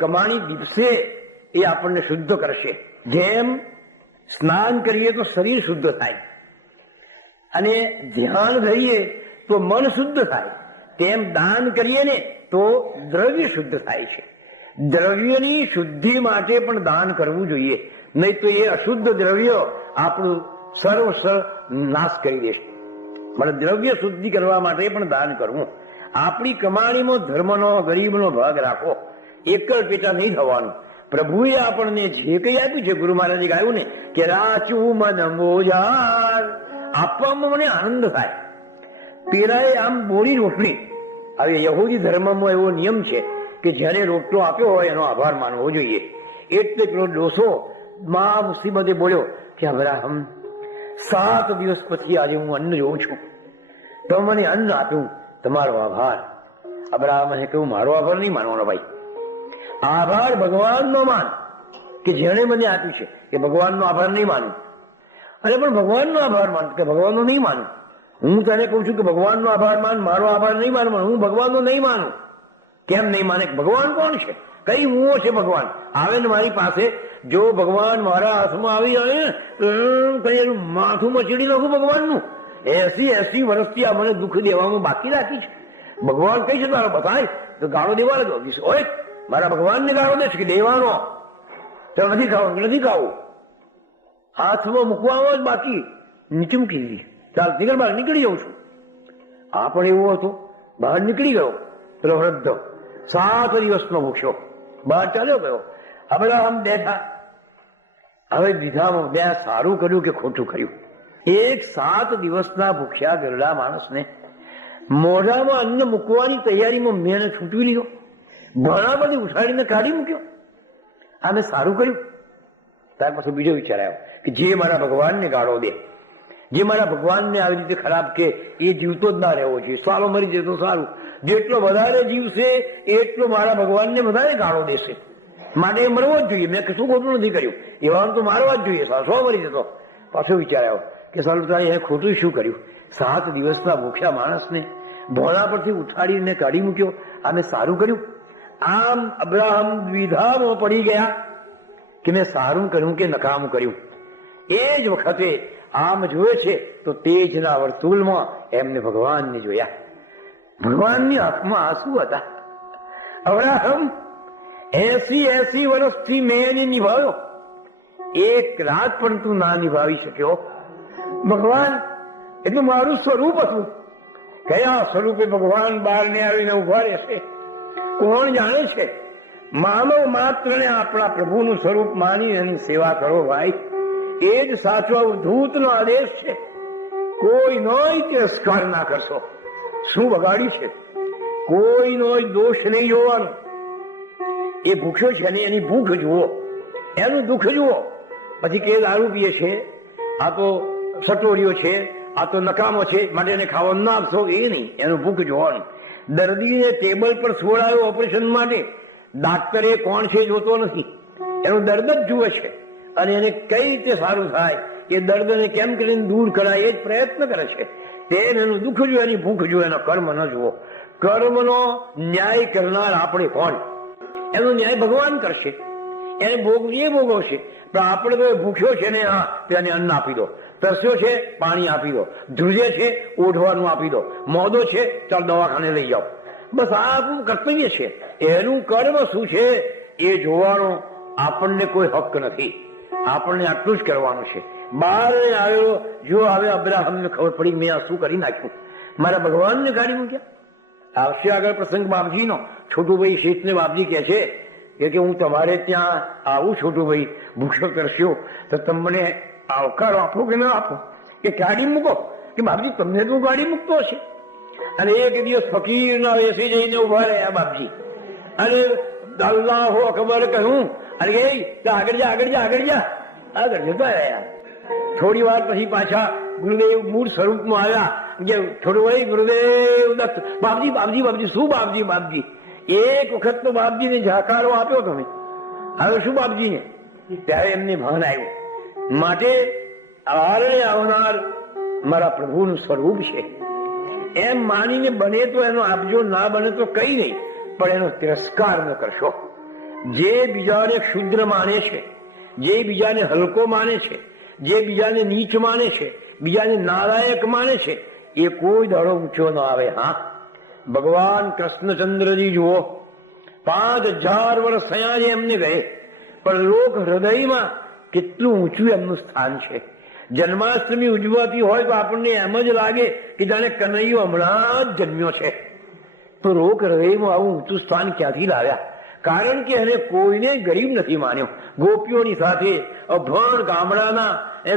કમાણી દિવસે એ આપણને શુદ્ધ કરશે. જેમ સ્નાન કરીએ તો શરીર શુદ્ધ થાય અને ધ્યાન ધરીએ તો મન શુદ્ધ થાય, તેમ દાન કરીએ ને તો દ્રવ્ય શુદ્ધ થાય છે. દ્રવ્યની શુદ્ધિ માટે પણ દાન કરવું જોઈએ, નહીં તો એ અશુદ્ધ દ્રવ્ય આપણું સર્વ નાશ કરી દેશે. મને દ્રવ્ય શુદ્ધિ કરવા માટે પણ દાન કરવું. આપણી કમાણીમાં ધર્મનો ગરીબનો ભાગ રાખો, એકલ પેટા નહીં થવાનું. પ્રભુએ આપણને જે કંઈ આપ્યું છે, ગુરુ મહારાજે ગાયું ને કે રાચું મન મોજાર, આપવામાં મને આનંદ થાય. પેલાએ આમ બોલી રોટલી. હવે યહૂદી ધર્મમાં એવો નિયમ છે કે જ્યારે રોટલો આપ્યો હોય એનો આભાર માનવો જોઈએ. એટલે પેલો ડોસો મા મુસીબતે બોલ્યો કે અબ્રાહમ, 7 દિવસ પછી આજે હું અન્ન જોઉં છું, તો મને અન્ન આપ્યું, તમારો આભાર. અબ્રાહમે કહ્યું, મારો આભાર નહીં માનવાનો ભાઈ, આભાર ભગવાનનો માન કે જેણે મને આપ્યું છે. કે ભગવાનનો આભાર નહીં માનું. અરે પણ ભગવાનનો આભાર માન, કે ભગવાનનો નહીં માનું. હું તને કહું છું કે ભગવાનનો આભાર માન, મારો આભાર નહીં માનવાનો. હું ભગવાનનો નહીં માનું. કેમ નહીં માને? ભગવાન કોણ છે? કઈ મુઓ છે ભગવાન? આવે ને મારી પાસે, જો ભગવાન મારા હાથમાં આવી જાય કઈ એનું માથું મચડી નાખું ભગવાનનું. 80 વર્ષથી આ મને દુઃખ દેવામાં બાકી રાખી છે. ભગવાન કઈ છે તારો બતાય તો ગાળો દેવા લાગ્યો. ઓય મારા ભગવાનને ગાળો દે છે કે દેવાનો? તો નથી ખાવું, નથી ખાવું, હાથમાં મૂકવામાં જ બાકી. નીચે મૂકી દીધી. ચાલ નીકળ, બહાર નીકળી જાઉં છું. આ પણ એવું હતું. બહાર નીકળી ગયો પેલો વૃદ્ધ, 7 દિવસનો ભૂખ્યો બહાર ચાલ્યો ગયો. અબ્રાહમ બેઠા. હવે દીધામાં બે સારું કર્યું કે ખોટું કર્યું? એક 7 દિવસના ભૂખ્યા ગરડા માણસને મોઢામાં અન્ન મૂકવાની તૈયારીમાં મેં છૂટવી લીધો, ભણા બધી ઉછાળીને કાઢી મૂક્યો. આ મેં સારું કર્યું? ત્યાર પછી બીજો વિચાર આવ્યો કે જે મારા ભગવાનને ગાળો દે, જે મારા ભગવાનને આવી રીતે ખરાબ કે, એ જીવતો જ ના રહેવો જોઈએ. સ્વાલો મરી જાય તો સારું. જેટલો વધારે જીવશે એટલો મારા ભગવાનને વધારે ગાળો દેશે, માટે એ મરવો જ જોઈએ. મેં કશું ખોટું નથી કર્યું, એવાનું તો મારવા જ જોઈએ. સો મરી જતો. પાછો વિચાર આવ્યો કે સારું તારે એ ખોટું શું કર્યું? 7 દિવસના ભૂખ્યા માણસને ભોળા પરથી ઉઠાડીને કાઢી મૂક્યો. આ મેં સારું કર્યું? આમ અબ્રાહમ દ્વિધામાં પડી ગયા કે મેં સારું કર્યું કે નકામું કર્યું. એ જ વખતે આમ જોયે છે તો તેજના વર્તુળમાં એમને ભગવાનને જોયા. ભગવાનની આંખમાં આંસુ હતા. અબ્રાહમ 80 વર્ષથી મેં એને નિભાવ્યો, એક રાત પણ તું ના નિભાવી શક્યો. ભગવાન એટલું મારું સ્વરૂપ હતું. કયા સ્વરૂપે ભગવાન બહારને આવીને ઉભા રહેશે કોણ જાણે છે? માનવ માત્રને આપણા પ્રભુનું સ્વરૂપ માની એની સેવા કરો ભાઈ. એ જ સાચો અવધૂતનો આદેશ છે. કોઈનો તિરસ્કાર ના કરશો. શું બગાડ્યું છે? કોઈનો દોષ નહીં જોવાનો. એ ભૂખ્યો છે ને એની ભૂખ જુઓ, એનું દુઃખ જુઓ. પછી કે દારૂ પીએ છે, આ તો સટોરીઓ છે, આ તો નકામો છે, માટે એને ખાવાનું ના આપશો, એ નહીં, એનું ભૂખ જોવાનું. દર્દીને ટેબલ પર સુવડાવ્યો ઓપરેશન માટે, ડાક્ટરે કોણ છે જોતો નથી, એનું દર્દ જ જુએ છે. અને એને કઈ રીતે સારું થાય, એ દર્દને કેમ કરીને દૂર કરાય એ જ પ્રયત્ન કરે છે. તેને એનું દુઃખ જુએ, એની ભૂખ જુએ, એનો કર્મ ન જુઓ. કર્મનો ન્યાય કરનાર આપણે કોણ? એનો ન્યાય ભગવાન કરશે. એને ભોગવી એ ભોગવશે. પણ આપણે તો ભૂખ્યો છે ને, હા તેને અન્ન આપી દો, તરસ્યો છે પાણી આપી દો, ધ્રુજે છે ઓઢવાનું આપી દો, મોદો છે ચાલ દવાખાને લઈ જાઓ. બસ આ આપણું કર્તવ્ય છે. એનું કર્મ શું છે એ જોવાનો આપણને કોઈ હક નથી. આપણને આટલું જ કરવાનું છે. બહાર આવેલો જો હવે અબ્રાહમને ખબર પડી મેં આ શું કરી નાખ્યું, મારા ભગવાનને કાઢી મૂક્યા. આવશે આગળ પ્રસંગ બાપજીનો. છોટુભાઈ શેઠને બાપજી કહે છે કે હું તમારે ત્યાં આવું છોટુભાઈ, ભૂખ્યો તરસ્યો, તો તમને આવકારો આપો કે ના આપો, કે કાઢી મૂકો? કે બાપજી તમને તો ગાડી મૂકતો હશે. અને એક દિવસ ફકીરના વેસે જઈને ઉભા રહ્યા બાપજી, અને અલ્લાહુ અકબર કહ્યું, અરે આગળ જા આગળ જા આગળ જા. આગળ જતા રહ્યા. થોડી વાર પછી પાછા ગુરુદેવ મૂળ સ્વરૂપમાં આવ્યા. છોટુભાઈ ગુરુદેવ દત્ત. બાપજી બાપજી બાપજી. શું બાપજી બાપજી? એક વખત તો બાપજીને જાકારો આપ્યો તમે, હવે શું બાપજીને? ત્યારે એમને ભાન આવ્યું. માટે આરણે આવનાર મારા પ્રભુનું સ્વરૂપ છે એમ માનીને બને તો એનો આપજો, ના બને તો કઈ નહીં, પણ એનો તિરસ્કાર ન કરશો. જે બીજાને ક્ષુદ્ર માને છે, જે બીજાને હલકો માને છે, જે બીજાને નીચ માને છે, બીજાને નાલાયક માને છે, એ કોઈ દાડો ઊંચો ન આવે. હા, ભગવાન કૃષ્ણચંદ્રજી જુઓ, 5000 વર્ષ થયા છે એમને ગયે, પણ લોક હૃદયમાં કેટલું ઊંચું એમનું સ્થાન છે. જન્માષ્ટમી ઉજવાતી હોય તો આપણને એમ જ લાગે કે જાણે કનૈયો હમણાં જ જન્મ્યો છે. તો લોક હૃદયમાં આવું ઊંચું સ્થાન ક્યાંથી લાવ્યા? કારણ કે એને કોઈને ગરીબ નથી માન્યો. ગોપીઓની સાથે અભણ ગામડાના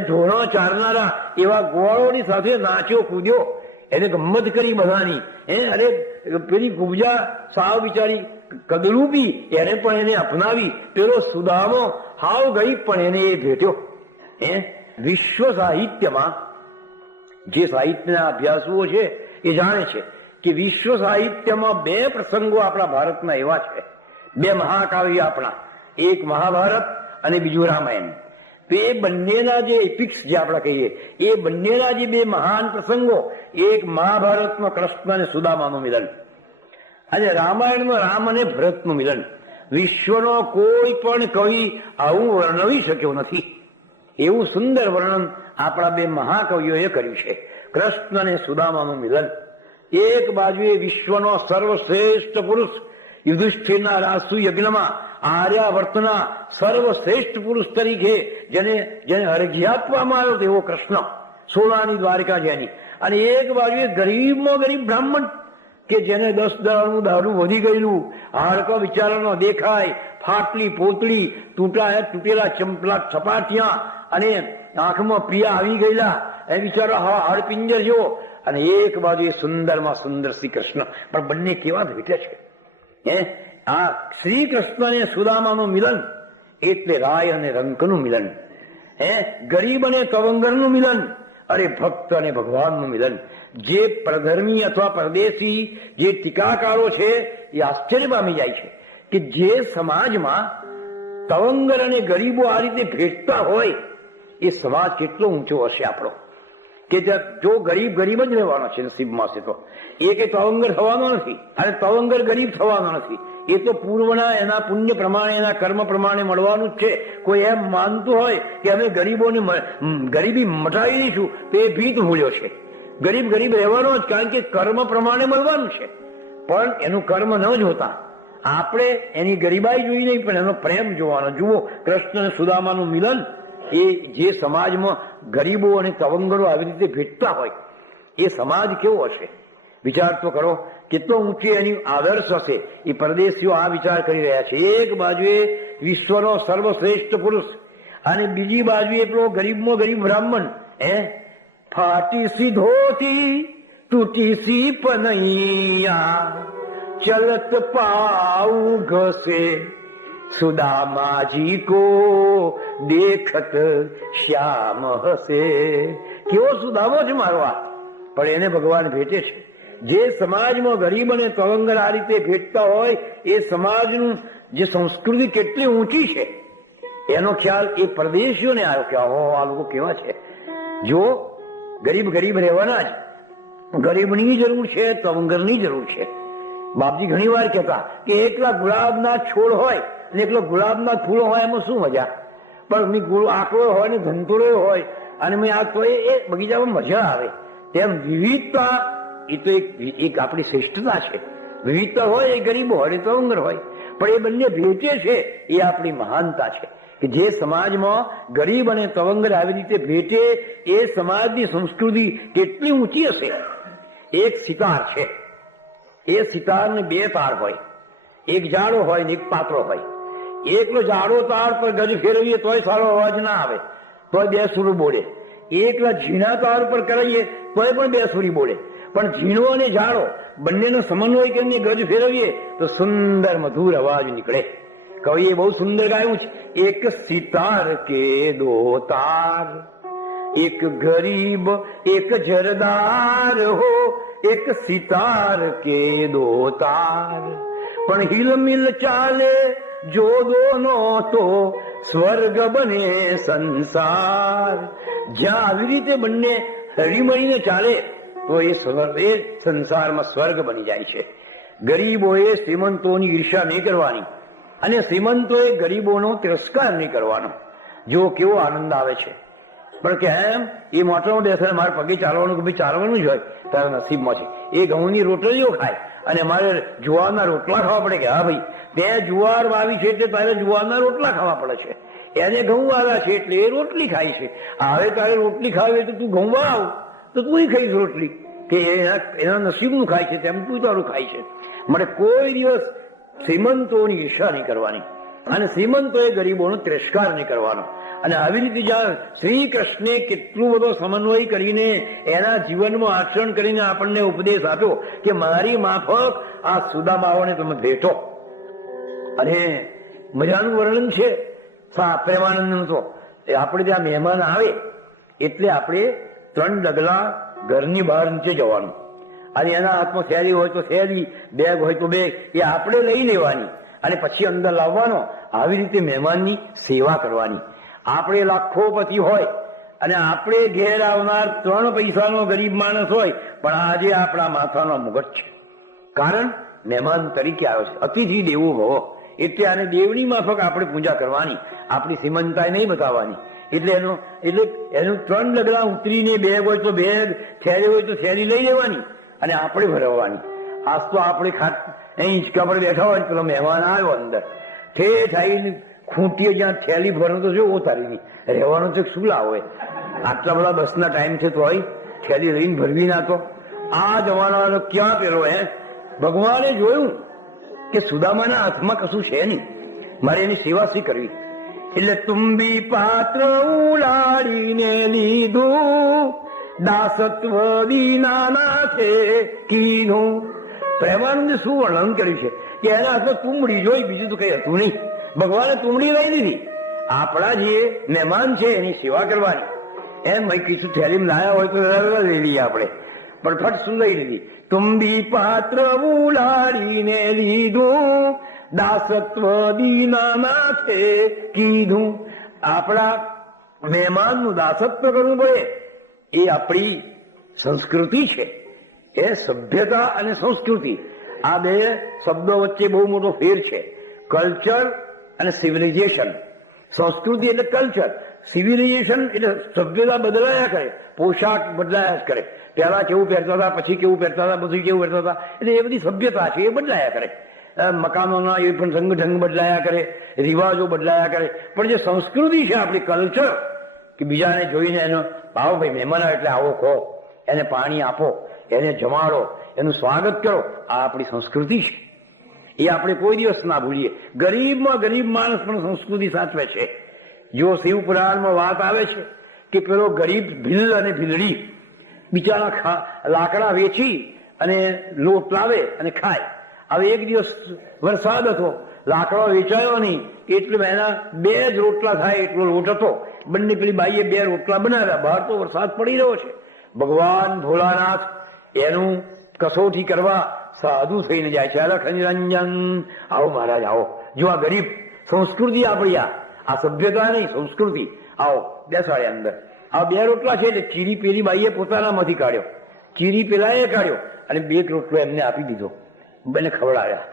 ધોરણ ચારનારા એવા ગોવાળોની સાથે નાચ્યો કૂદ્યો, એને ગમત કરી બધાની. અરે પેલી ગુબજા સાવ બિચારી કદરૂપી, એને પણ એને અપનાવી. પેલો સુદામો હાવ ગઈ પણ એને એ ભેટ્યો. વિશ્વ સાહિત્યમાં જે સાહિત્યના અભ્યાસુઓ છે એ જાણે છે કે વિશ્વ સાહિત્યમાં 2 પ્રસંગો આપણા ભારતના એવા છે, 2 મહાકાવ્ય આપણા, એક મહાભારત અને બીજું રામાયણ. તો એ બંનેના જે એપિક્સ જે આપણે કહીએ, એ બંનેના જે 2 મહાન પ્રસંગો, એક મહાભારતમાં કૃષ્ણ અને સુદામાનું મિલન અને રામાયણમાં રામ અને ભરતનું મિલન. વિશ્વનો કોઈ પણ કવિ આવું વર્ણવી શક્યો નથી. એવું સુંદર વર્ણન આપણા 2 મહાકવિઓએ કર્યું છે. કૃષ્ણ અને સુદામાનું મિલન. એક બાજુએ વિશ્વનો સર્વશ્રેષ્ઠ પુરુષ યુધિષ્ઠિરના રાજસુ યજ્ઞમાં આર્યાવર્તના સર્વશ્રેષ્ઠ પુરુષ તરીકે જેને અર્ઘ્ય આપવામાં આવ્યો તેવો કૃષ્ણ, સોનાની દ્વારિકા જેની. અને એક બાજુએ ગરીબમાં ગરીબ બ્રાહ્મણ કે જેને 10 દાડાનું દારૂ વધી ગયેલું, હાડકો બિચારાનો દેખાય, ફાટલી પોતળી, તૂટેલા ચંપલા છપાટિયા અને આંખમાં પ્રિયા આવી ગયેલા, એ બિચારો હાડપિંજર જેવો. અને એક બાજુ એ સુંદરમાં સુંદર શ્રી કૃષ્ણ. પણ બંને કેવા ભેટે છે! આ શ્રી કૃષ્ણ અને સુદામાનું મિલન એટલે રાય અને રંકનું મિલન, ગરીબ અને તવંગરનું મિલન, અરે ભક્ત અને ભગવાનનું મિલન. જે પ્રધર્મી અથવા પરદેશી જે ટીકાકારો છે એ આશ્ચર્ય પામી જાય છે કે જે સમાજમાં તવંગર અને ગરીબો આ રીતે ભેટતા હોય એ સમાજ કેટલો ઊંચો હશે આપણો. કે જો ગરીબ ગરીબ જ રહેવાનો છે નસીબમાં છે, તો એ કઈ તવંગર થવાનો નથી અને તવંગર ગરીબ થવાનો નથી. એ તો પૂર્વના એના પુણ્ય પ્રમાણે, એના કર્મ પ્રમાણે મળવાનું જ છે. કોઈ એમ માનતું હોય કે અમે ગરીબોની ગરીબી મટાવી દઈશું તો એ ભીત મૂલ્યો છે. ગરીબ ગરીબ રહેવાનો જ, કારણ કે કર્મ પ્રમાણે મળવાનું છે. પણ એનું કર્મ ન જોતા આપણે એની ગરીબાઈ જોઈ નહીં, પણ એનો પ્રેમ જોવાનો. જુઓ, કૃષ્ણ અને સુદામાનું મિલન એ જે સમાજમાં ગરીબો અને તવંગરો આવી રીતે ભેટતા હોય એ સમાજ કેવો હશે? વિચાર તો કરો, કેટલો ઊંચી એની આદર્શ હશે. એ પરદેશીઓ આ વિચાર કરી રહ્યા છે. એક બાજુએ વિશ્વનો સર્વશ્રેષ્ઠ પુરુષ અને બીજી બાજુએ પેલો ગરીબમાં ગરીબ બ્રાહ્મણ. ફાટી સી ધોતી તૂટી સી પનૈયા, ચલત પાઉ ઘસે સુદામાજી કો દેખત શ્યામ હસે. કેવો સુદામો છે મારો આ! પણ એને ભગવાન ભેટે છે. જે સમાજમાં ગરીબ અને તવંગર આ રીતે ભેટતા હોય એ સમાજનું જે સંસ્કૃતિ કેટલી ઊંચી છે એનો ખ્યાલ એ પરદેશીઓને આવ્યો કે આ લોકો કેવા છે. જો ગરીબ ગરીબ રહેવાના જ, ગરીબની જરૂર છે, તવંગરની જરૂર છે. બાપજી ઘણી વાર કહેતા કે એકલા ગુલાબના છોડ હોય અને એકલો ગુલાબના ફૂલો હોય એમાં શું મજા? પણ આકડો હોય ને ધંધોરો હોય અને આ તો એ બગીચામાં મજા આવે. તેમ વિવિધતા એ તો એક આપણી શ્રેષ્ઠતા છે. વિવિધતા હોય એ ગરીબ હોય એ તવંગર હોય, પણ એ બંને ભેટે છે એ આપણી મહાનતા છે. કે જે સમાજમાં ગરીબ અને તવંગર આવી રીતે ભેટે એ સમાજની સંસ્કૃતિ કેટલી ઊંચી હશે. એક સિતાર છે, એ સિતારને 2 તાર હોય, એક જાડો હોય ને એક પાતળો હોય. એકલો જાડો તાર પર ગજ ફેરવીએ તોય સારો અવાજ ના આવે, તોય 2 સૂર બોલે. એકલા ઝીણા તાર પર કરાવીએ તોય પણ 2 સૂરી બોલે. પણ ઝીણો અને જાડો બંનેનો સમન્વય કરીને ગજ ફેરવીએ તો સુંદર મધુર અવાજ નીકળે. કવિએ બહુ સુંદર ગાયું છે. એક સિતાર કે 2 તાર, એક ગરીબ એક જરદાર હો, એક સિતાર કે 2 તાર. પણ હિલમિલ ચાલે જો દોનો તો સ્વર્ગ બને સંસાર. જ્યાં આવી રીતે બંને હળીમળીને ચાલે તો એ સંસારમાં સ્વર્ગ બની જાય છે. ગરીબોએ શ્રીમંતોની ઈર્ષા નહીં કરવાની અને શ્રીમંતોએ ગરીબોનો તિરસ્કાર નહીં કરવાનો. જો કેવો આનંદ આવે છે. પણ કે એમ એ મોટરમાં બેસે મારે પગે ચાલવાનું કે ભાઈ ચાલવાનું જ હોય તારા નસીબમાં છે. એ ઘઉંની રોટલીઓ ખાય અને મારે જુવારના રોટલા ખાવા પડે કે હા ભાઈ તે જુવાર વાવી છે એટલે તારે જુવારના રોટલા ખાવા પડે છે. એને ઘઉં વાવ્યા છે એટલે એ રોટલી ખાય છે. હવે તારે રોટલી ખાવી તો તું ઘઉં વાવ તો તું ખાઈશ રોટલી કે એના નસીબનું ખાય છે તેમ તું તારું ખાય છે. માટે કોઈ દિવસ શ્રીમંતોની ઈર્ષા નહીં કરવાની અને શ્રીમંતોએ ગરીબોનો તિરસ્કાર નહીં કરવાનો. અને આવી રીતે જ્યાં શ્રી કૃષ્ણે કેટલું બધો સમન્વય કરીને એના જીવનમાં આચરણ કરીને આપણને ઉપદેશ આપ્યો કે મારી માફક આ સુદામાઓને તમે ભેટો. અને મજાનું વર્ણન છે પ્રેમાનંદનું. તો આપણે ત્યાં મહેમાન આવે એટલે આપણે 3 ડગલા ઘરની બહાર નીચે જવાનું અને એના હાથમાં શેરી હોય તો શેરી, બેગ હોય તો બેગ એ આપણે લઈ લેવાની અને પછી અંદર લાવવાનો. આવી રીતે મહેમાનની સેવા કરવાની. આપણે લાખોપતિ હોય અને આપણે ઘેર આવનાર 3 પૈસાનો ગરીબ માણસ હોય પણ આજે આપણા માથાનો મુગટ છે. કારણ મહેમાન તરીકે આવ્યો છે. અતિથિ દેવો ભવો. એટલે આને દેવની માફક આપણે પૂજા કરવાની, આપણી શ્રીમંતાઈ નહીં બતાવવાની. એટલે એનું 3 ડગલા ઉતરીને બેગ હોય તો બેગ, થેલી હોય તો થેલી લઈ લેવાની અને આપણે ભરવાની. આજ તો આપણે અહીં હિંચકા પર બેઠા હોય પેલો મહેમાન આવ્યો અંદર ઠેઠ આવીને ખૂંટીએ જ્યાં થેલી ભરવાનું તો જો તારીની રહેવાનું તો શું લાવ હોય. આટલા બધા બસના ટાઈમ છે તો હોય થેલી લઈને ભરવી ના તો આ જમાનાનો ક્યાં પેલો ભગવાને જોયું કે સુદામાના હાથમાં કશું છે નહીં, મારે એની સેવા શી કરવી. એટલે તુંબી પાત્ર ઉલાડીને લીધું દાસત્વ વિનાના છે કીધું. પ્રેમાનંદે શું વર્ણન કર્યું છે કે એના હાથમાં તુંબડી જોઈ, બીજું તો કઈ હતું નહીં. ભગવાને તુંબડી લઈ લીધી. આપણા જે મહેમાન છે એની સેવા કરવાની. એમ કીધું થેલીમાં લાયા હોય તો લઈ લઈએ આપણે, પણ ફટ શું લઈ લીધી. તુંબી પાત્ર ઉલાડીને લીધું દાસત્વ દીનાના છે કીધું. આપણા મહેમાનનું દાસત્વ કરવું પડે એ આપણી સંસ્કૃતિ છે. એ સભ્યતા અને સંસ્કૃતિ આ 2 શબ્દો વચ્ચે બહુ મોટો ફેર છે. કલ્ચર અને સિવિલાઇઝેશન. સંસ્કૃતિ એટલે કલ્ચર, સિવિલાઇઝેશન એટલે સભ્યતા બદલાયા કરે, પોશાક બદલાયા જ કરે. પહેલા કેવું પહેરતા હતા, પછી કેવું પહેરતા હતા, પછી કેવું પહેરતા હતા. એટલે એ બધી સભ્યતા છે એ બદલાયા કરે. મકાનોના એ પણ રંગ બદલાયા કરે, રિવાજો બદલાયા કરે. પણ જે સંસ્કૃતિ છે આપણી કલ્ચર કે બીજાને જોઈને એનો ભાવ ભાઈ મહેમાન આવે એટલે આવો ખો, એને પાણી આપો, એને જમાડો, એનું સ્વાગત કરો. આ આપણી સંસ્કૃતિ છે. એ આપણે કોઈ દિવસ ના ભૂલીએ. ગરીબમાં ગરીબ માણસ પણ સંસ્કૃતિ સાચવે છે. જો શિવ પુરાણમાં વાત આવે છે કે પેલો ગરીબ ભીલ અને ભીલડી બિચારા લાકડા વેચી અને લોટ લાવે અને ખાય. હવે એક દિવસ વરસાદ હતો, લાકડો વેચાયો નહીં એટલે એના 2 જ રોટલા થાય એટલો લોટ હતો. બંને પેલી બાઈએ 2 રોટલા બનાવ્યા. બહાર તો વરસાદ પડી રહ્યો છે. ભગવાન ભોળાનાથ એનું કસોટી કરવા સાધુ થઈને જાય છે. અલખ નિરંજન આવો મહારાજ આવો. જો આ ગરીબ સંસ્કૃતિ આપણી, આ સભ્યતા નહીં સંસ્કૃતિ. આવો બેસાડ્યા અંદર. આ 2 રોટલા છે એટલે ચીરી પેલી બાઈએ પોતાનામાંથી કાઢ્યો, ચીરી પેલાએ કાઢ્યો અને 2 રોટલો એમને આપી દીધો. બંને ખવડાવ્યા.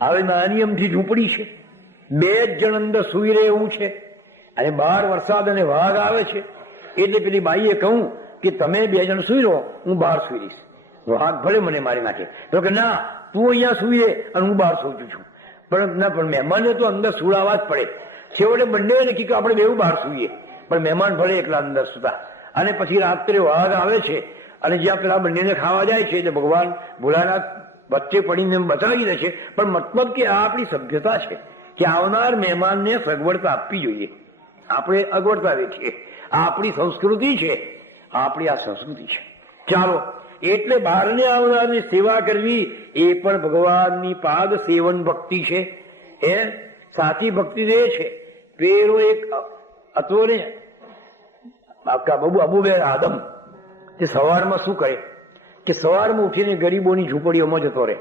હવે નાની અમથી ઝૂંપડી છે, 2 જ જણ અંદર સુઈ રહે એવું છે અને બહાર વરસાદ અને વાઘ આવે છે. એટલે પેલી બાઈએ કહું કે તમે 2 જણ સુઈ રહો, હું બહાર સુઈ રહીશ. વાઘ ભલે મને મારી નાખે. તો કે ના, તું અહીંયા સુઈએ અને હું બહાર સૂચું છું. પણ ના, પણ મહેમાનને તો અંદર સુડાવવા જ પડે. છેવટે બંને નક્કી કે આપણે 2 બહાર સુઈએ, પણ મહેમાન ભલે એકલા અંદર સુતા. અને પછી રાત્રે વાઘ આવે છે અને જ્યાં પેલા બંનેને ખાવા જાય છે એટલે ભગવાન ભોળાનાથ વચ્ચે પડીને બચાવી દે છે. પણ મતલબ કે આ આપણી સભ્યતા છે કે આવનાર મહેમાનને સગવડતા આપવી જોઈએ. આપણે અગવડતા વેઠીએ. આ આપણી સંસ્કૃતિ છે, આપણી આ સંસ્કૃતિ છે. ચાલો, એટલે બહારને આવનારની સેવા કરવી એ પણ ભગવાનની પાદ સેવન ભક્તિ છે. એ સાચી ભક્તિ એ છે. પેલો એક હતો ને અબુબેર આદમ, તે સવારમાં શું કરે કે સવારમાં ઉઠીને ગરીબોની ઝૂંપડીઓમાં જતો રહે.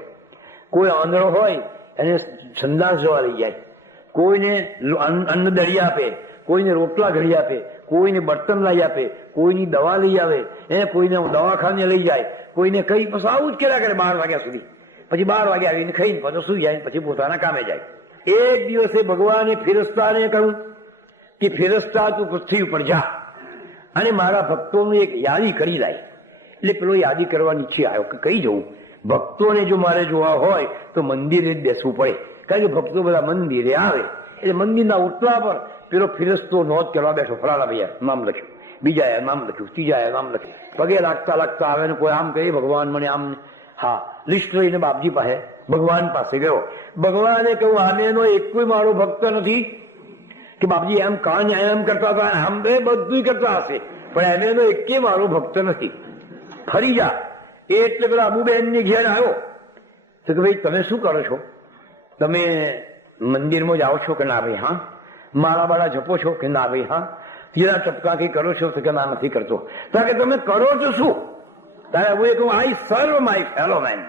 કોઈ આંધળો હોય એને સંદાસ જવા લઈ જાય, કોઈને અન્ન દળી આપે, કોઈને રોટલા ઘડી આપે, કોઈને બર્તન લઈ આપે, કોઈની દવા લઈ આવે, કોઈને દવાખાને લઈ જાય, કોઈને કઈ પછી આવું જ કર્યા કરે 12 વાગ્યા સુધી. પછી 12 વાગે આવીને ખાઈને પાછો સુઈ જાય, પછી પોતાના કામે જાય. એક દિવસે ભગવાને ફેરસ્તાને કહ્યું કે ફેરસ્તા તું પૃથ્વી ઉપર જા અને મારા ભક્તોની એક યાદી કરી લાય. એટલે પેલો યાદી કરવા નીચે આવ્યો કે કઈ જવું? ભક્તોને જો મારે જોવા હોય તો મંદિરે જ બેસવું પડે, કારણ કે ભક્તો બધા મંદિરે આવે. એટલે મંદિરના ઉતલા પર પેલો ફેરસ્તો નોંધ કરવા બેઠો. ફલાણા ભૈયા નામ લખ્યું, બીજા નામ લખ્યું, ત્રીજા નામ લખ્યું. પગે લાગતા લાગતા આવે ને કોઈ આમ કહે ભગવાન મને આમ, હા લિસ્ટ લઈને બાપજી પાસે ભગવાન પાસે ગયો. ભગવાને કહ્યું આમેનો એક કોઈ મારો ભક્ત નથી કે બાપજી એમ કાન એમ કરતા હતા, આમ બે બધું કરતા હશે, પણ એમેનો એક મારો ભક્ત નથી, ફરી જા. એટલે પેલા અબુબેન ની ઘેર આવ્યો તો કે ભાઈ તમે શું કરો છો? તમે મંદિરમાં જાઓ છો કે ના ભાઈ? હા. માળા બાળા જપો છો કે ના ભાઈ? હા. તીરા ટપકા કઈ કરો છો તો કે ના નથી કરતો. કારણ કે તમે કરો છો શું? તારે હું કહું આઈ સર્વ માય ફેલો મેન,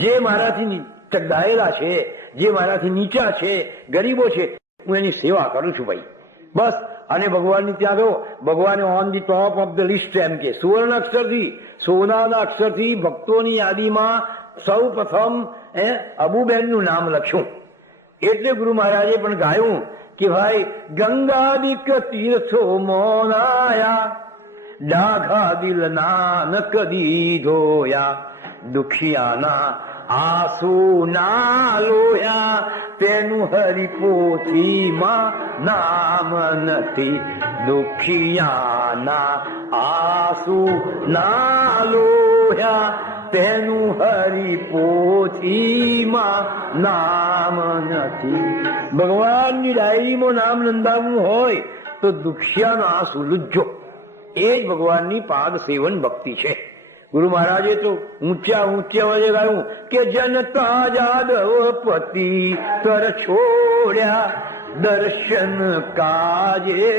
જે મારાથી ચડાયેલા છે, જે મારાથી નીચા છે, ગરીબો છે, હું એની સેવા કરું છું ભાઈ, બસ. અને ભગવાનની ત્યાં ગયો. ભગવાને on the top of the list એમ કે સુવર્ણ અક્ષરથી, સોનાના અક્ષરથી ભક્તોની યાદીમાં સૌ પ્રથમ અબુબેનનું નામ લખ્યું. એટલે ગુરુ મહારાજે પણ ગાયું કે ભાઈ ગંગાદિક તીર્થો મોનાયા, ડાઘા દિલ નાનક દીધોયા, દુખિયાના આંસુ ના લોયા, તેનું હરિપોથીમાં નામ નથી. દુખિયાના આંસુ ના લોયા, તેનું હરિપોથીમાં નામ નથી. ભગવાનની ડાયરીમાં નામ નોંધાવવું હોય તો દુખિયાનો આંસુ લુજ્જો. એ જ ભગવાનની પાદ સેવન ભક્તિ છે. ગુરુ મહારાજે તો ઊંચા વજે ગાયું કે જનતા જાદવપતિ તર છોડ્યા, દર્શન કાજે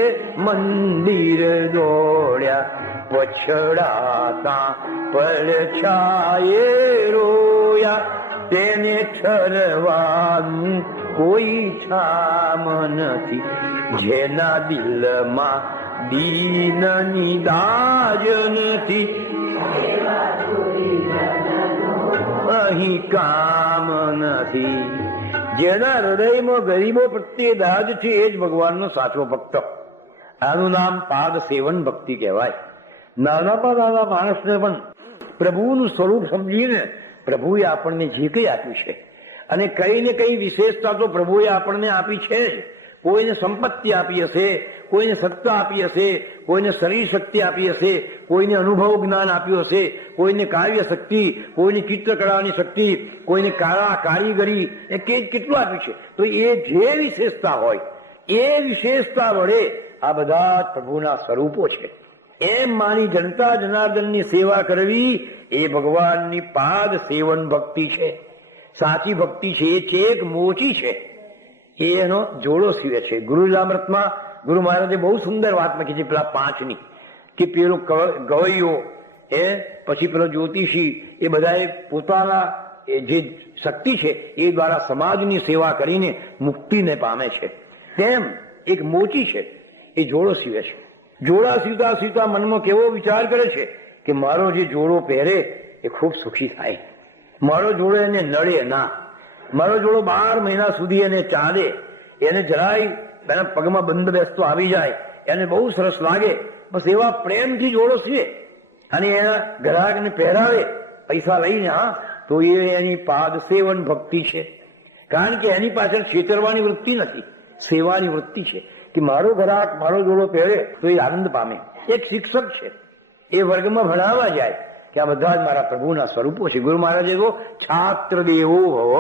મંદિર દોડ્યા, પછડાતા પડછાયે રોયા, તેને ઠરવાનું કોઈ છામ નથી. જેના દિલમાં દીનની દાજ નથી, અહીં કામ નથી. જેના હૃદયમાં ગરીબો પ્રત્યે દાજ છે એ જ ભગવાનનો સાચો ભક્ત. આનું નામ પાદ સેવન ભક્તિ કહેવાય. નાનામાં નાના માણસને પણ પ્રભુનું સ્વરૂપ સમજીને પ્રભુએ આપણને જે કંઈ આપ્યું છે, અને કઈ ને કઈ વિશેષતા તો પ્રભુએ આપણને આપી છે જ. કોઈને સંપત્તિ આપી હશે, કોઈને સત્તા આપી હશે, કોઈને શરીર શક્તિ આપી હશે, કોઈને અનુભવ જ્ઞાન આપ્યું હશે, કોઈને કાવ્ય શક્તિ, કોઈને ચિત્રકળાની શક્તિ, કોઈને કારીગરી, એ કેટલું આપ્યું છે. તો એ જે વિશેષતા હોય એ વિશેષતા વડે આ બધા પ્રભુના સ્વરૂપો છે એમ માની જનતા જનાર્દનની સેવા કરવી એ ભગવાનની પાદ સેવન ભક્તિ છે. સાચી ભક્તિ છે એ છે એક મોચી છે, એનો જોડો સીવે છે. ગુરુલામૃતમાં ગુરુ મહારાજે બહુ સુંદર વાત લખી છે પેલા 5ની, કે પેલો ગવૈયો પછી પેલો જ્યોતિષી એ બધાએ પોતાના જે શક્તિ છે એ દ્વારા સમાજની સેવા કરીને મુક્તિને પામે છે. તેમ એક મોચી છે એ જોડો સીવે છે. જોડા સીવતા સીવતા મનમાં કેવો વિચાર કરે છે કે મારો જે જોડો પહેરે એ ખૂબ સુખી થાય, મારો જોડો એને નડે ના, મારો જોડો 12 મહિના સુધી એને ચાલે, એને જરાય એના પગમાં બંધ બેસતો આવી જાય, એને બહુ સરસ લાગે, બસ એવા પ્રેમથી જોડો સીવે અને એના ગ્રાહકને પહેરાવે પૈસા લઈને. હા, તો એ એની પાદ સેવન ભક્તિ છે. કારણ કે એની પાછળ છેતરવાની વૃત્તિ નથી, સેવાની વૃત્તિ છે કે મારો ગ્રાહક મારો જોડો પહેરે તો એ આનંદ પામે. એક શિક્ષક છે, એ વર્ગમાં ભણાવવા જાય કે આ બધા જ મારા પ્રભુના સ્વરૂપો છે. ગુરુ મહારાજે કહો છાત્ર દેવો ભવ,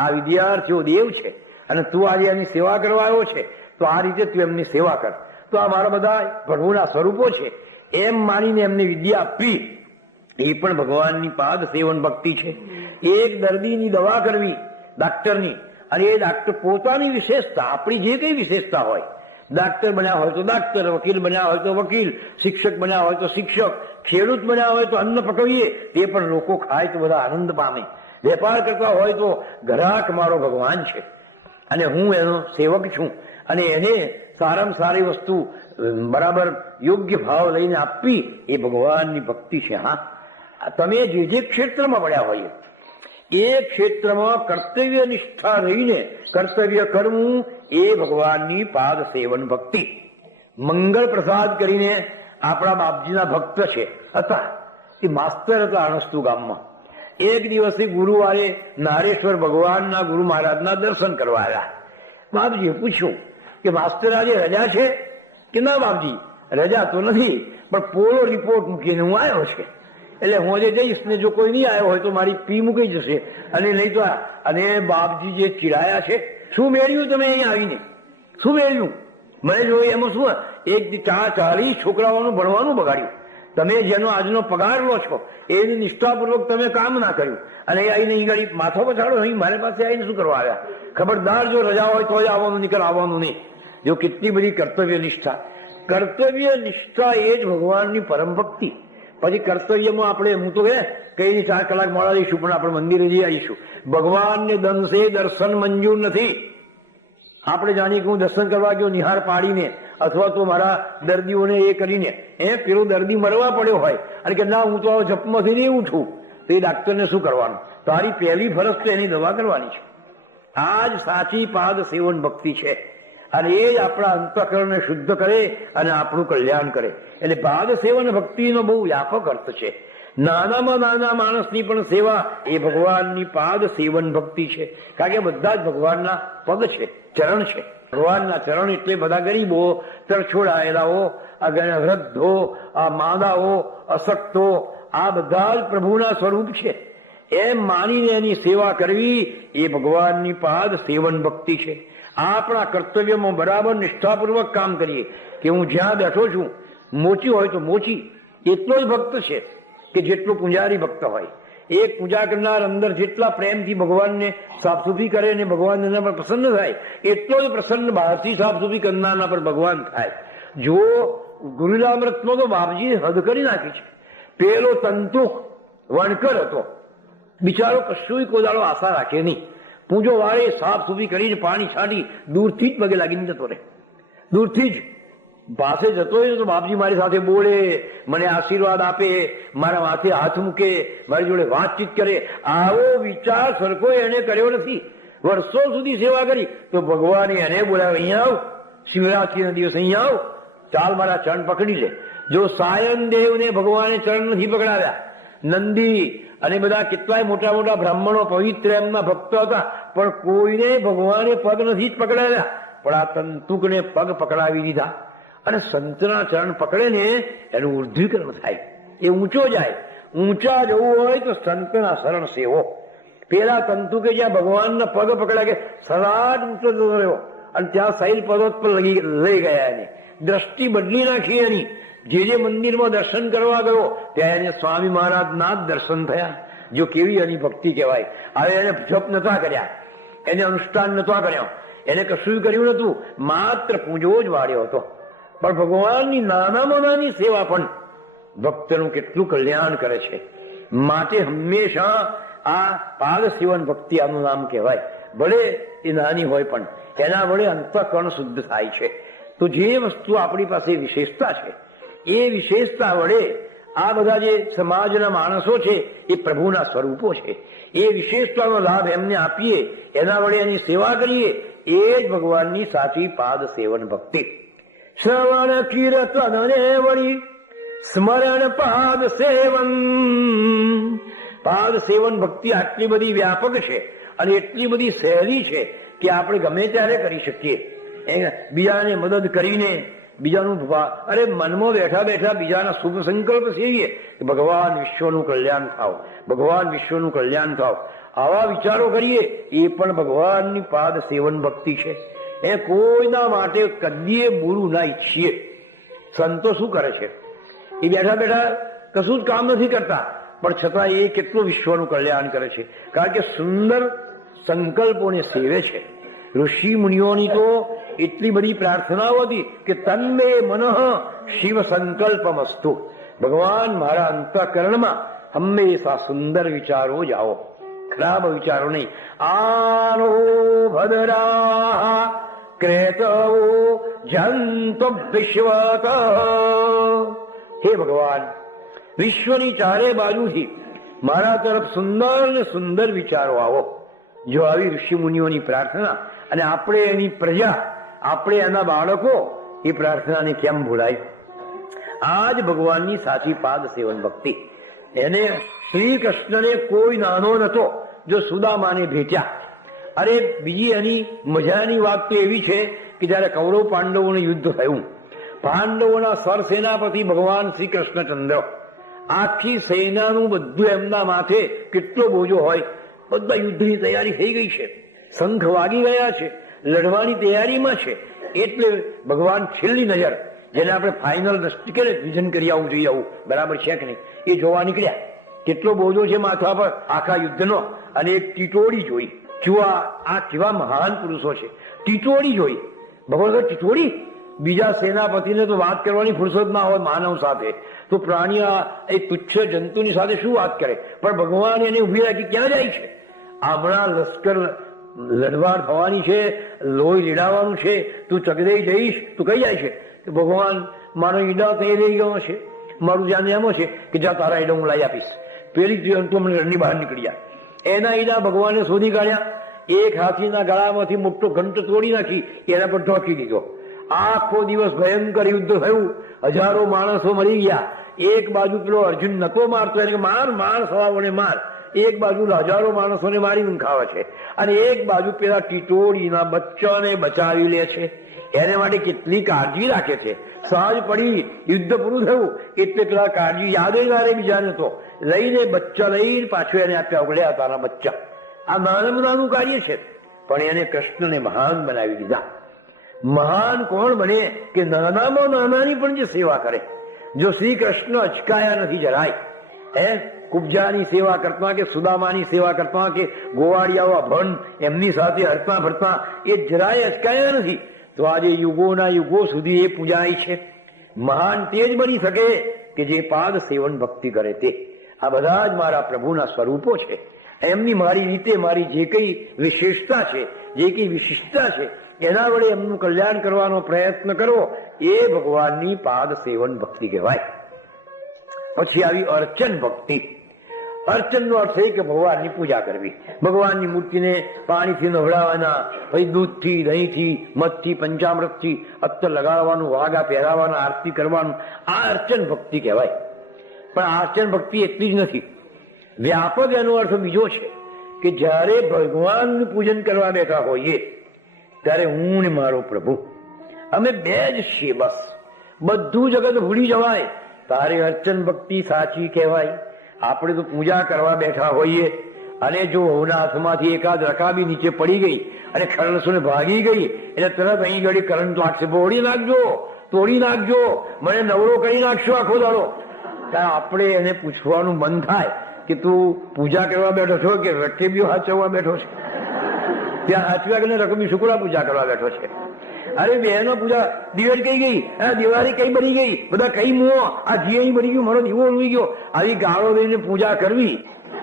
આ વિદ્યાર્થીઓ દેવ છે અને તું આજે એની સેવા કરવા આવ્યો છે, તો આ રીતે તું એમની સેવા કર. તો આ મારા બધા પ્રભુના સ્વરૂપો છે એમ માનીને એમને વિદ્યા આપવી એ પણ ભગવાનની પાદ સેવન ભક્તિ છે. એક દર્દીની દવા કરવી ડાક્ટરની, અને એ ડાક્ટર પોતાની વિશેષતા, આપણી જે કઈ વિશેષતા હોય, ડાક્ટર બન્યા હોય તો ડાક્ટર, વકીલ બન્યા હોય તો વકીલ, શિક્ષક બન્યા હોય તો શિક્ષક, ખેડૂત બન્યા હોય તો અન્ન પકવીએ તે પણ લોકો ખાય તો બધા આનંદ પામે, વેપાર કરતા હોય તો ગ્રાહક મારો ભગવાન છે અને હું એનો સેવક છું, અને એને સારામાં સારી વસ્તુ બરાબર યોગ્ય ભાવ લઈને આપવી એ ભગવાનની ભક્તિ છે. હા, તમે જે ક્ષેત્રમાં પડ્યા હોઈએ, એ ક્ષેત્રમાં કર્તવ્ય નિષ્ઠા રહીને કર્તવ્ય કરવું એ ભગવાનની પાદ સેવન ભક્તિ. મંગળ પ્રસાદ કરીને આપણા બાપજીના ભક્ત છે હતા. એ માસ્તર હતા અણસ્તુ ગામમાં. એક દિવસે ગુરુવારે નારેશ્વર ભગવાનના ગુરુ મહારાજના દર્શન કરવા આવ્યા. બાપજીએ પૂછ્યું કે માસ્તર આજે રજા છે કે ના બાપજી રજા તો નથી, પણ પોલો રિપોર્ટ મૂકીને હું આવ્યો છે, એટલે હું આજે જઈશ ને જો કોઈ નહીં આવ્યો હોય તો મારી પી મૂકી જશે, અને નહીં તો અને બાપજી જે ચીડાયા છે, શું મેળવ્યું તમે અહીંયા આવીને, શું મેળવ્યું? મને જોયું એમાં શું, એક 40 છોકરાઓનું ભણવાનું બગાડ્યું. તમે જેનો આજનો પગાર લો છો એની નિષ્ઠાપૂર્વક તમે કામ ના કર્યું, અને આવીને અહીં ગાડી માથો પછાડો, અહીં મારી પાસે આવીને શું કરવા આવ્યા? ખબરદાર, જો રજા હોય તો જ આવવાનું, નીકળ આવવાનું નહીં. જો કેટલી બધી કર્તવ્ય નિષ્ઠા. કર્તવ્ય નિષ્ઠા એ જ ભગવાનની પરમ ભક્તિ. પછી કર્તવ્યમાં આપણે, હું તો કઈ 4 કલાક મોડા જઈશું, પણ આપણે મંદિરે જઈ આવીશું. ભગવાનને દંશે દર્શન મંજૂર નથી. આપણે જાણીએ કે હું દર્શન કરવા ગયો નિહાર પાડીને, અથવા તો મારા દર્દીઓને એ કરીને, પેલો દર્દી મરવા પડ્યો હોય અને કે ના હું તો જપમાંથી નહીં ઉઠું, તો એ ડાક્ટરને શું કરવાનું? તારી પહેલી ફરજ તો એની દવા કરવાની છે. આ જ સાચી પાદ સેવન ભક્તિ છે, અને એ જ આપણા અંતઃકરણને શુદ્ધ કરે અને આપણું કલ્યાણ કરે. એટલે પાદ સેવન ભક્તિનો બહુ વ્યાપક અર્થ છે. નાનામાં નાના માણસની પણ સેવા એ ભગવાનની પાદ સેવન ભક્તિ છે. કારણ કે બધા જ ભગવાનના પગ છે, ચરણ છે. ભગવાનના ચરણ એટલે બધા ગરીબો, તરછોડાયેલાઓ, આ વૃદ્ધો, આ માદાઓ, અશક્તો, આ બધા જ પ્રભુના સ્વરૂપ છે. એમ માનીને એની સેવા કરવી એ ભગવાનની પાદ સેવન ભક્તિ છે. આપણા કર્તવ્યમાં બરાબર નિષ્ઠાપૂર્વક કામ કરીએ કે હું જ્યાં બેઠો છું, મોચી હોય તો મોચી, એટલો જ ભક્ત છે કે જેટલો પૂજારી ભક્ત હોય. એક પૂજા કરનાર અંદર જેટલા પ્રેમથી ભગવાનને સાફસૂફી કરે ને ભગવાન એના પર પ્રસન્ન થાય, એટલો જ પ્રસન્ન બહારથી સાફસૂફી કરનારના પર ભગવાન થાય. જો ગુરુલામૃતનો તો બાપજીએ હદ કરી નાખી છે. પેલો તંતુક વણકર હતો, બિચારો કશું કોદાળો આશા રાખે નહીં. પૂજો વાળે સાફસૂફી કરીને પાણી છાંટી દૂરથી જ પગે લાગીને જતો રહે. દૂરથી જ પાસે જતો હોય તો બાપજી મારી સાથે બોલે, મને આશીર્વાદ આપે, મારા માથે હાથ મૂકે, મારી જોડે વાતચીત કરે. આવો વિચાર સરખો એને કર્યો નથી. વર્ષો સુધી સેવા કરી તો ભગવાને એને બોલાવે, અહીંયા આવ, શિવરાત્રીના દિવસે અહીંયા આવ, ચાલ મારા ચરણ પકડી લે. જો સાયન દેવને ભગવાને ચરણ નથી પકડાવ્યા, નંદી અને બધા કેટલાય મોટા મોટા બ્રાહ્મણો પવિત્ર એમના ભક્તો હતા, પણ કોઈને ભગવાને પગ નથી જ પકડાવ્યા. પણ આ તંતુકને પગ પકડાવી દીધા. અને સંતના ચરણ પકડે ને એનું ઉર્ધ્વીકરણ થાય, એ ઊંચો જાય. ઊંચા જવું હોય તો સંતના શરણ સેવો. પેલા તંતુકે જ્યાં ભગવાનના પગ પકડ્યા કે સદા જ ઊંચો જતો રહ્યો, અને ત્યાં શૈલ પર્વત પર લઈ ગયા. એને દ્રષ્ટિ બદલી નાખી એની. જે મંદિરમાં દર્શન કરવા ગયો ત્યાં એને સ્વામી મહારાજના જ દર્શન થયા. જો કેવી એની ભક્તિ કહેવાય. હવે એને જપ નતા કર્યા, એને અનુષ્ઠાન નતા કર્યા, એને કશું કર્યું નતું, માત્ર પૂજવો જ વાળ્યો હતો. પણ ભગવાનની નાનામાં નાની સેવા પણ ભક્તનું કેટલું કલ્યાણ કરે છે. માટે હંમેશા આ પાદ સેવન ભક્તિ આનું નામ કહેવાય. ભલે એ નાની હોય પણ એના વડે અંતઃકરણ શુદ્ધ થાય છે. તો જે વસ્તુ આપણી પાસે વિશેષતા છે, એ વિશેષતા વડે આ બધા જે સમાજના માણસો છે એ પ્રભુના સ્વરૂપો છે. એ વિશેષતાનો લાભ એમને આપીએ, એના વડે એની સેવા કરીએ, એ જ ભગવાનની સાચી પાદ સેવન ભક્તિ. શ્રવણ કીર્તન ને વળી સ્મરણ પાદ સેવન. પાદ સેવન ભક્તિ આટલી બધી વ્યાપક છે અને એટલી બધી સહેલી છે કે આપણે ગમે ત્યારે કરી શકીએ. બીજાને મદદ કરીને, બીજાનું અરે મનમાં બેઠા બેઠા બીજાના શુભ સંકલ્પ સેવીએ કે ભગવાન વિશ્વનું કલ્યાણ થાવ, ભગવાન વિશ્વનું કલ્યાણ થાવ. આવા વિચારો કરીએ એ પણ ભગવાનની પાદ સેવન ભક્તિ છે. એ કોઈના માટે કદીએ બુરું ના ઈચ્છીએ. સંતો શું કરે છે? એ બેઠા બેઠા કશું જ કામ નથી કરતા, પણ છતાં એ કેટલું વિશ્વનું કલ્યાણ કરે છે. કારણ કે સુંદર સંકલ્પોને સેવે છે. ઋષિ મુનિઓની તો એટલી બધી પ્રાર્થનાઓ હતી કે તન્મે મનઃ શિવ સંકલ્પમસ્તુ. ભગવાન મારા અંતઃકરણમાં હંમેશા સુંદર વિચારો જ આવો, ખરાબ વિચારો નહીં. આનો ભદ્રા ક્રેતો જંતુ વિશ્વત. હે ભગવાન, વિશ્વની ચારે બાજુથી મારા તરફ સુંદર ને સુંદર વિચારો આવો. જો આવી ઋષિ મુનિઓની પ્રાર્થના, અને આપણે એની પ્રજા, આપણે એના બાળકો, એ પ્રાર્થનાને કેમ ભૂલાય? આ જ ભગવાનની સાચી પાદ સેવન ભક્તિ. એને શ્રી કૃષ્ણને કોઈ નાનો નતો જો સુદામાને ભેટ્યા. અરે બીજી એની મજાની વાત તો એવી છે કે જયારે કૌરવ પાંડવોનું યુદ્ધ થયું, પાંડવોના સરસેનાપતિ ભગવાન શ્રી કૃષ્ણચંદ્ર, આખી સેનાનું બધું એમના માથે કેટલો બોજો હોય, બધા યુદ્ધની તૈયારી થઈ ગઈ છે, શંખ વાગી ગયા છે, લડવાની તૈયારીમાં છે. એટલે ભગવાન છેલ્લી નજર, જેને આપણે ફાઇનલ વિઝન કરી આવું જોઈએ, આવું બરાબર છે કે નહીં, એ જોવા નીકળ્યા. કેટલો બોજો છે માથા પર આખા યુદ્ધનો, અને એક ટીટોળી જોઈ. જુઓ આ કેવા મહાન પુરુષો છે. ટીટોળી જોઈ. ભગવાન ટીટોળી, બીજા સેનાપતિને તો વાત કરવાની ફુરસદ ના હોય માનવ સાથે, તો પ્રાણીઓ એ તુચ્છ જંતુની સાથે શું વાત કરે, પણ ભગવાન એને ઉભી રાખી ક્યાં જાય છે? હમણાં લશ્કર લડવાર થવાની છે, લોહી લીડાવાનું છે, તું ચગદઈ જઈશ, તું કઈ જાય છે? ભગવાન મારો ઈડા તઈ રહી ગયો છે, મારું જાને એમ છે કે જા તારા ઈડા હું લાવી આપીશ. પેલી જંતુ અમને રણની બહાર નીકળ્યા, એના ઈડા ભગવાને શોધી કાઢ્યા. એક હાથીના ગળામાંથી મોટો ઘંટ તોડી નાખી એના પર ઠોકી દીધો. આખો દિવસ ભયંકર યુદ્ધ થયું, હજારો માણસો મરી ગયા. એક બાજુ પેલો અર્જુન નતો મારતો, એને માર માર સવાઓને માર, એક બાજુ હજારો માણસોને મારી નંખાવે છે, અને એક બાજુ પેલા ટીટોળીના બચ્ચાને બચાવી લે છે. એને માટે કેટલી કાળજી રાખે છે. સહજ પડી યુદ્ધ પૂરું થયું એટલે પેલા કાળજી યાદે ગારે બીજાને તો લઈને બચ્ચા લઈને પાછું એને આપ્યા, ઉગડ્યા તારા બચ્ચા. આ નાનું નાનું કાર્ય છે, પણ એને કૃષ્ણને મહાન બનાવી દીધા. મહાન કોણ બને કે નાનામાં નાનાની પણ જે સેવા કરે. જો શ્રી કૃષ્ણ અચકાયા નથી જરાય, કુબજાની સેવા કરતા કે સુદામાની સેવા કરતા કે ગોવાળિયાઓ અભણ એમની સાથે હરતા ફરતા એ જરાય અચકાયા નથી, તો આજે યુગોના યુગો સુધી એ પૂજાય છે. મહાન તે જ બની શકે કે જે પાદ સેવન ભક્તિ કરે તે. આ બધા જ મારા પ્રભુના સ્વરૂપો છે. એમની મારી રીતે મારી જે કઈ વિશેષતા છે, જે કઈ વિશિષ્ટતા છે, એના વડે એમનું કલ્યાણ કરવાનો પ્રયત્ન કરવો, એ ભગવાનની પાદ સેવન ભક્તિ કહેવાય. પછી આવી અર્ચન ભક્તિ. અર્ચનનો અર્થ એ કે ભગવાનની પૂજા કરવી, ભગવાનની મૂર્તિને પાણીથી નવડાવવાના, પછી દૂધથી, દહીંથી, મધથી, પંચામૃતથી અત્તર લગાડવાનું, વાઘા પહેરાવાના, આરતી કરવાનું, આ અર્ચન ભક્તિ કહેવાય. પણ આ અર્ચન ભક્તિ એટલી જ નથી, વ્યાપક એનો અર્થ બીજો છે કે જ્યારે ભગવાનનું પૂજન કરવા બેઠા હોઈએ ત્યારે હું ને મારો પ્રભુ અમે બે જ છીએ, બસ બધું જગત ભૂલી જવાય, તારે અર્ચન ભક્તિ સાચી કહેવાય. આપણે તો પૂજા કરવા બેઠા હોઈએ અને જો વહુના હાથમાંથી એકાદ રકાબી નીચે પડી ગઈ અને ખરણસોને ભાગી ગઈ એટલે તરત અહીં ઘડી કરંટ લાગશે, તોડી નાખજો, તોડી નાખજો, મને નવરો કરી નાખશો આખો દાડો. ત્યારે આપણે એને પૂછવાનું મન થાય કે તું પૂજા કરવા બેઠો છો કે રકેબીઓ હાચવવા બેઠો છે? ત્યાં હાચવ્યા કે રકબી શુક્લા પૂજા કરવા બેઠો છે? અરે બહેનો પૂજા, દિવાળી કઈ ગઈ, દિવાળી કઈ બની ગઈ, બધા કઈ મુઓ, આ જીએ બની ગયું, મારો દીવો ઉડી ગયો, આવી ગાળો લઈને પૂજા કરવી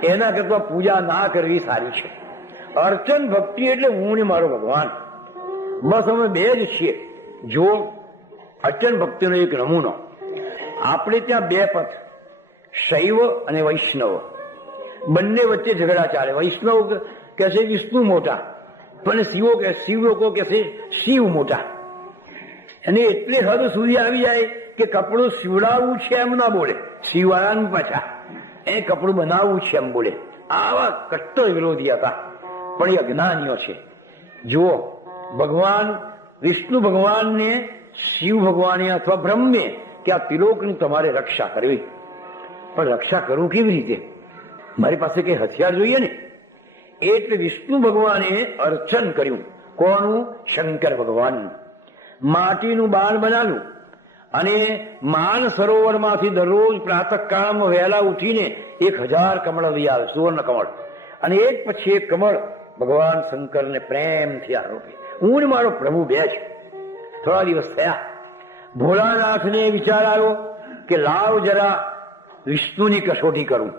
એના કરતા પૂજા ના કરવી સારી છે. અર્ચન ભક્તિ એટલે હું ને મારો ભગવાન, બસ અમે બે જ છીએ. જો અર્ચન ભક્તિનો એક નમૂનો, આપણે ત્યાં બે પથ, શૈવ અને વૈષ્ણવ, બંને વચ્ચે ઝઘડા ચાલે. વૈષ્ણવ કહે છે વિષ્ણુ મોટા, પણ શિવ લોકો કહે છે શિવ મોટા. અને એટલે હદ સુધી આવી જાય કે કપડું સીવડાવવું છે એમ ના બોલે, સીવવાનું પાછા એ કપડું બનાવવું છે એમ બોલે. આવા કટ્ટર વિરોધી હતા, પણ એ અજ્ઞાનીઓ છે. જુઓ, ભગવાન વિષ્ણુ ભગવાનને શિવ ભગવાને અથવા બ્રહ્મે કે આ તિલોકની તમારે રક્ષા કરવી, પણ રક્ષા કરવું કેવી રીતે? મારી પાસે કઈ હથિયાર જોઈએ ને. એટલે વિષ્ણુ ભગવાને અર્ચન કર્યું. કોનું? શંકર ભગવાન. માટીનું બાણ બનાવ્યું અને માન સરોવરમાંથી દરરોજ પ્રાતઃકાળમાં વહેલા ઉઠીને 1000 કમળ લઈ આવે, સુવર્ણ કમળ, અને એક પછી એક કમળ ભગવાન શંકરને પ્રેમથી આરોપે. હું ને મારો પ્રભુ બે છે. થોડા દિવસ થયા, ભોળાનાથને વિચાર આવ્યો કે લાવ જરા વિષ્ણુની કસોટી કરું.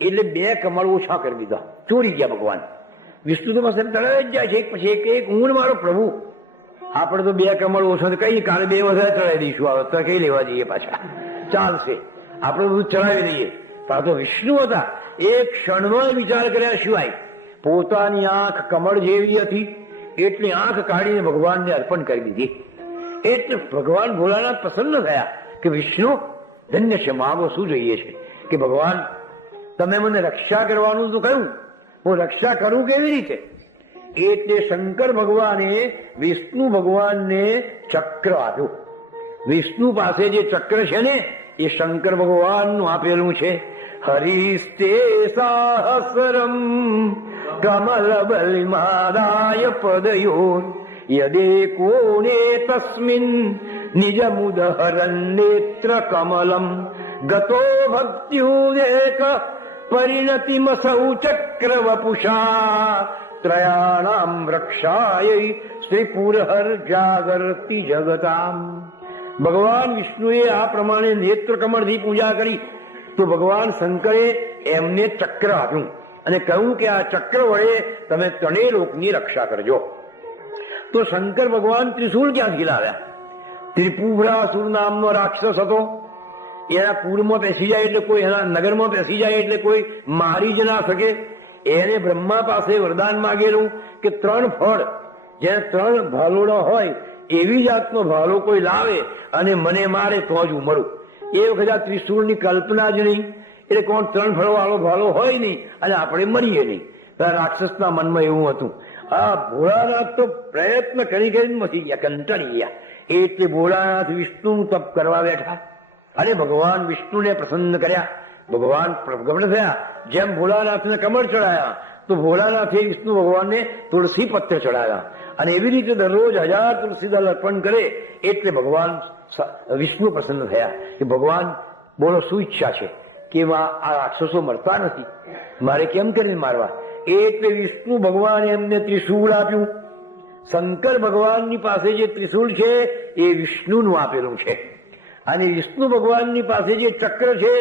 એટલે 2 કમળ ઓછા કરી દીધા, ચોરી ગયા ભગવાન. વિષ્ણુ તો પાસે તળાવે જ જાય છે, એક પછી એક. હું મારો પ્રભુ, આપણે તો 2 કમળ ઓછા કઈ કાલે 2 વધારે ચડાવી દઈશું, આવે તો કઈ લેવા જઈએ પાછા, ચાલશે, આપણે બધું ચડાવી દઈએ. પણ તો વિષ્ણુ હતા એક ક્ષણનો વિચાર કર્યા સિવાય પોતાની આંખ કમળ જેવી હતી એટલી આંખ કાઢીને ભગવાનને અર્પણ કરી દીધી. એટલે ભગવાન ભોળાનાથ પ્રસન્ન થયા કે વિષ્ણુ ધન્ય છે, માગો શું જોઈએ છે? કે ભગવાન તમે મને રક્ષા કરવાનું તો કહ્યું, હું રક્ષા કરું કેવી રીતે? એટલે શંકર ભગવાને વિષ્ણુ ભગવાનને ચક્ર આપ્યું. વિષ્ણુ પાસે જે ચક્ર છે ને એ શંકર ભગવાનનું આપેલું છે. હરિસ્તે સાહસરમ કમલ બલિમાદાય પદયોર યદે કોને તસ્મિન નિજ મુદહરન નેત્ર કમલમ ગતો ભક્ત્યુદેક પરિણતિમસૌ ચક્ર વપુષા ત્રયાણામ રક્ષાય શ્રીપુરહર જાગરતી જગતામ. ભગવાન વિષ્ણુએ આ પ્રમાણે નેત્ર કમળથી પૂજા કરી તો ભગવાન શંકરે એમને ચક્ર આપ્યું અને કહ્યું કે આ ચક્ર વડે તમે ત્રણેય લોકની રક્ષા કરજો. તો શંકર ભગવાન ત્રિશૂળ ક્યાંથી લાવ્યા? ત્રિપુરાસુર નામનો રાક્ષસ હતો. એના કુળમાં બેસી જાય એટલે કોઈ, એના નગરમાં બેસી જાય એટલે કોઈ મારી જ ના શકે. એને બ્રહ્મા પાસે વરદાન માગેલું કે 3 ફળ, જેને 3 ભાલોડા હોય એવી જાતનો ભાલો કોઈ લાવે અને મને મારે તો જ હું મરું. એ વખતે આ ત્રિશૂળની કલ્પના જ નહીં. એટલે કોણ 3 ફળ વાળો ભાલો હોય નહીં અને આપણે મરીએ નહીં. રાક્ષસના મનમાં એવું હતું. આ ભોળાનાથ તો પ્રયત્ન કરી કરીને મથી ગયા, કંટાળી ગયા. એટલે ભોળાનાથ વિષ્ણુનું તપ કરવા બેઠા અને ભગવાન વિષ્ણુને પ્રસન્ન કર્યા. ભગવાન પ્રગટ થયા. જેમ ભોળાનાથને કમળ ચડાયા તો ભોળાનાથે વિષ્ણુ ભગવાનને તુલસી પત્ર ચડાવ્યા. અને એવી રીતે દરરોજ 1000 તુલસી દળ અર્પણ કરે એટલે ભગવાન વિષ્ણુ પ્રસન્ન થયા કે ભગવાન બોલો શું ઈચ્છા છે? કે આ રાક્ષસો મરતા નથી, મારે કેમ કરીને મારવા? એટલે વિષ્ણુ ભગવાને એમને ત્રિશૂળ આપ્યું. શંકર ભગવાનની પાસે જે ત્રિશૂળ છે એ વિષ્ણુનું આપેલું છે અને વિષ્ણુ ભગવાનની પાસે જે ચક્ર છે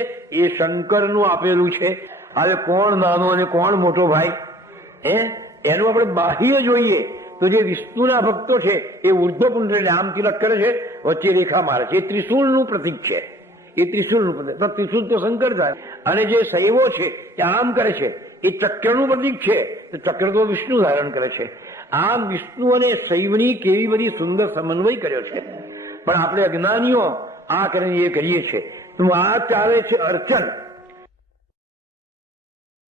એ શંકરનું આપેલું છે. હવે કોણ નાનો અને કોણ મોટો ભાઈ? એનું આપણે બાહ્ય જોઈએ તો જે વિષ્ણુના ભક્તો છે એ ઉર્ધ્વપુંડ એટલે આમ તિલક કરે છે, વચ્ચે રેખા મારે છે. એ ત્રિશૂળનું પ્રતીક છે. એ ત્રિશૂળનું પ્રતીક. ત્રિશૂળ તો શંકર થાય. અને જે શૈવો છે એ આમ કરે છે, એ ચક્રનું પ્રતીક છે. તો ચક્ર તો વિષ્ણુ ધારણ કરે છે. આમ વિષ્ણુ અને શૈવની કેવી બધી સુંદર સમન્વય કર્યો છે. પણ આપણે અજ્ઞાનીઓ આ કરીને એ કરીએ છીએ. તો આ ચાલે છે અર્ચન.